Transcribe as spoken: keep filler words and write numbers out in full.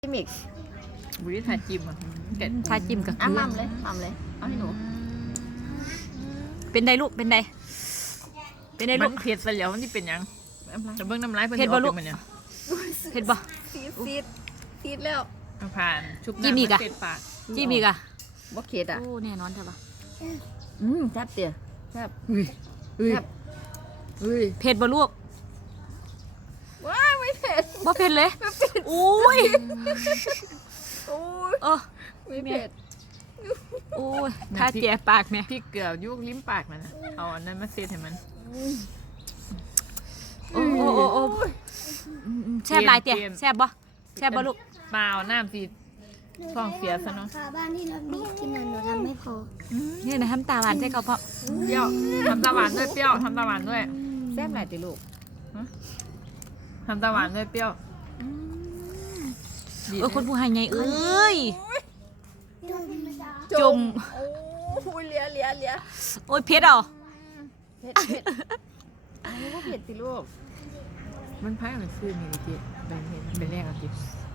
จิมิกบุรีทาจิ้มอ่ะแกะทาจิ้มกับอ่ะเกลือมั่มเลยมั่มเลยเอาให้หนูเป็นไดลูกเป็นไดเป็นไดมัลูนกเผ็ดซะแล้วมันที่เป็นยังจะเบิ่งน้ำลายเพิ่นเผ็ดบ่ลูกมันเนี่ยเผ็ดบ่ซีดซีดซีดแล้วมาผ่านชุบจิ้มน้ำอีกอะเผ็ดปากจิ้มอีกอ่ะบ่เข็ดอ่ะโอ้แน่นอนใช่ปะอืมแซ่บเตี๋ยแซ่บอุ้ยอุ้ยแซ่บอุ้ยเผ็ดบ่ลูกว้ายไม่เผ็ดบ่เผ็ดเลยโอ้ยโอ้ยเออไม่เผ็ดโอ้ยถ้าเจียปากแม่พริกเกลือยุกลิ้มปากมันอะเอาอันนั้นมาเซตให้มันโอ้โอ้โอ้โอ้อืมแซ่บหลายเตี๋ยแซ่บบ่แซ่บบ่ลูกเปล่าน้ำสีท้องเสียซะเนาะค่ะบ้านที่เรามีกินน่ะหนูทำไม่พอนี่นะทำตาหวานใช่เขาเพราะเปรี้ยวทำตาหวานด้วยเปรี้ยวทำตาหวานด้วยแซ่บหลายติลูกทำตาหวานด้วยเปรี้ยวดีเออคนผู้ให้ไงเอ้ยจมจมโอ้ยเลียเลียเลียโอ้ยเผ็ดอ่ะเผ็ดเผ็ดอันนี้ก็เผ็ดสิลูกมันไพ่มันซื้อนี่ดิจิเป็นเห็นเป็นแรกอะจิ